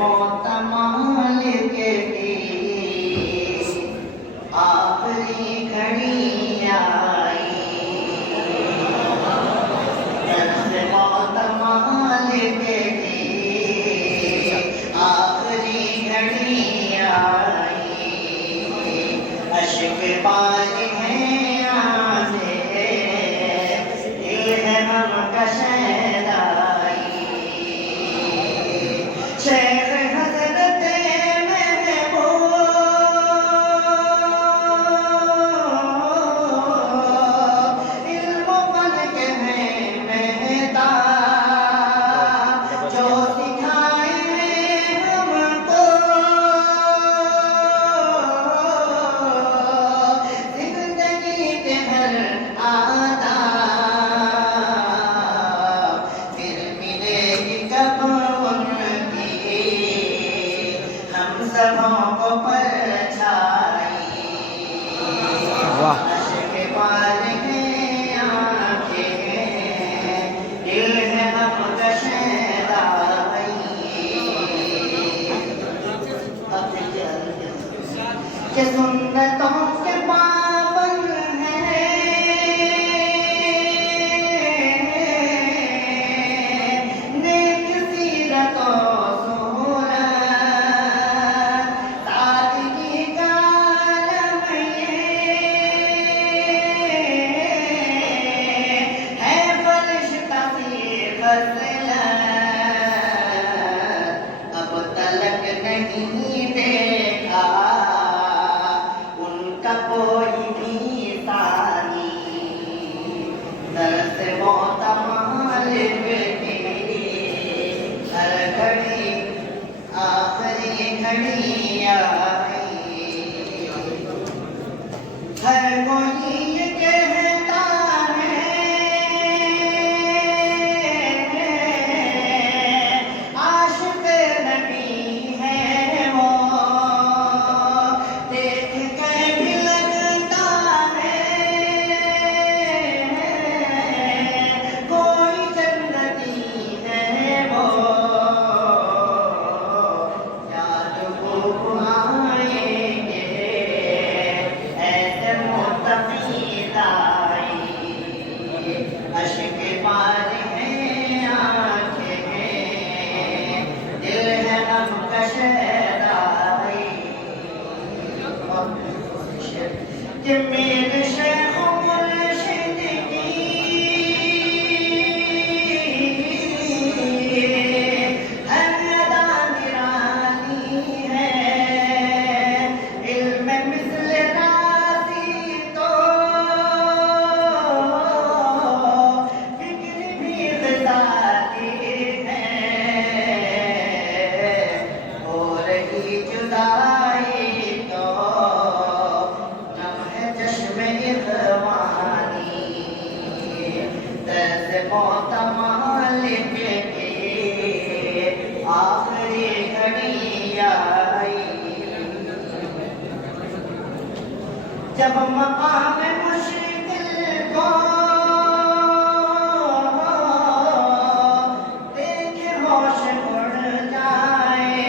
मोतमाल के की आखिरी घड़ी आई, दर्द मोतमाल के की आखिरी घड़ी आई, अश्क बारी है आने ये है हम कशेदाई, शेख हजरत महबूब इल्म फन के हैं मेहता, जो सिखाए हमको जिंदगी के हर आता, फिर मिलेगी कब उनकी हम सबों को परछाई, अश्क पार है आंखें दिल है हम कशेदाई, के सुन्नतों के पाबंद हैं, नेक सीरतों सूरत सादगी का आलम ये है, फरिश्ता सी फज़लत अब तलक नहीं देखा उनका कोई भी सानी, दर्द मोतमाल के हर घड़ी आखिरी घड़ी आई, हर कोई ये कहता है आशिक़ नबी है वो, देख के भी लगता है कोई जन्नती है वो, याद वो आएंगे ऐसे मुत्तक़ी दाई, अश्क पार है आंखें दिल है हम कशेदाई, कि मेरे शेख मुर्शिद की हर अदा निराली है, इल्म मिस्ल राज़ी तो फिक्र भी ग़ज़ाली है, हो रही जुदाई तो दर्द मोतमाल के आखिरी घड़ी आई, जब मकाम मुश्किल को देखे होश उड़ जाए,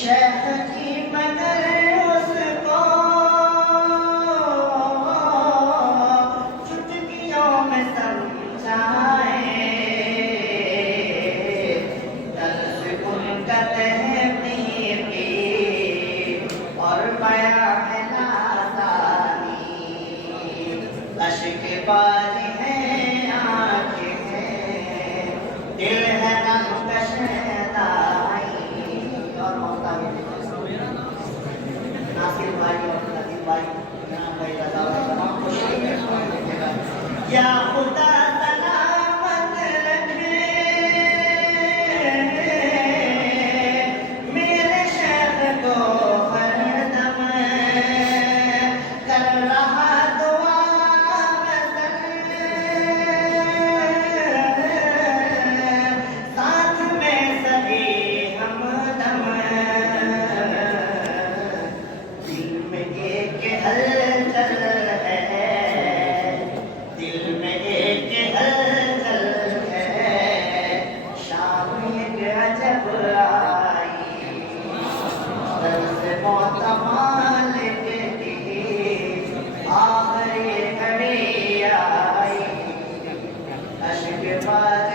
शेख की मगर उसको चुटकियों में समझाए, दर्द उनका तहरीर की और बयां है नाज़ानी, अश्क बारी है आंखें दिल है नम कशेदाई, और मौका भी नासिर भाई और नदीम भाई जनाब भाई रज़ा भाई तमाम खुश या खुदा सलामत रखे मेरे शेख को हरदम, कर रहा दुआ वतन साथ में सभी हमदम, दिल में एक हलचल है, दिल में एक हलचल है, शाम एक अजब पास